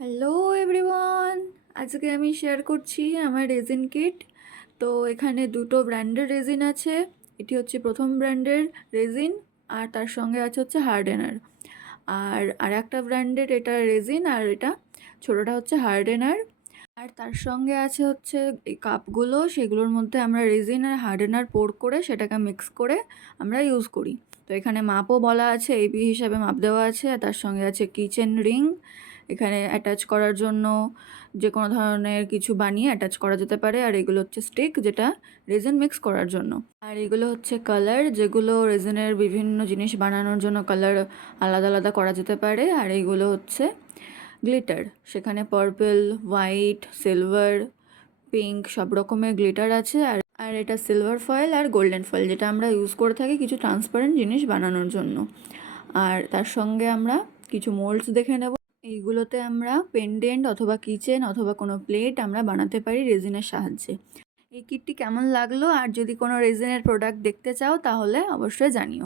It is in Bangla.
হ্যালো এভরিওয়ান আজকে আমি শেয়ার করছি আমার রেজিন কিট তো এখানে দুটো ব্র্যান্ডের রেজিন আছে। এটি হচ্ছে প্রথম ব্র্যান্ডের রেজিন আর তার সঙ্গে আছে হচ্ছে হার্ডেনার আর আর একটা ব্র্যান্ডের এটা রেজিন আর এটা ছোটোটা হচ্ছে হার্ডেনার আর তার সঙ্গে আছে হচ্ছে এই কাপগুলো, সেগুলোর মধ্যে আমরা রেজিন আর হার্ডেনার পোর করে সেটাকে মিক্স করে আমরা ইউজ করি। তো এখানে মাপও বলা আছে এবি হিসাবে মাপ দেওয়া আছে, আর তার সঙ্গে আছে কিচেন রিং এখানে অ্যাটাচ করার জন্য যে কোনো ধরনের কিছু বানিয়ে অ্যাটাচ করা যেতে পারে। আর এগুলো হচ্ছে স্টিক যেটা রেজিন মিক্স করার জন্য। আর এগুলো হচ্ছে কালার যেগুলো রেজিনের বিভিন্ন জিনিস বানানোর জন্য কালার আলাদা আলাদা করা যেতে পারে। আর এইগুলো হচ্ছে গ্লিটার সেখানে পার্পল হোয়াইট সিলভার পিঙ্ক সব রকমের গ্লিটার আছে। আর আর এটা সিলভার ফয়েল আর গোল্ডেন ফয়েল যেটা আমরা ইউজ করে থাকি কিছু ট্রান্সপারেন্ট জিনিস বানানোর জন্য। আর তার সঙ্গে আমরা কিছু মোল্ডস দেখে নেব। এইগুলোতে আমরা পেন্ডেন্ট অথবা কিচেন অথবা কোনো প্লেট আমরা বানাতে পারি রেজিনের সাহায্যে। এই কিটটি কেমন লাগল? আর যদি কোনো রেজিনের প্রোডাক্ট দেখতে চাও, তাহলে অবশ্যই জানিও।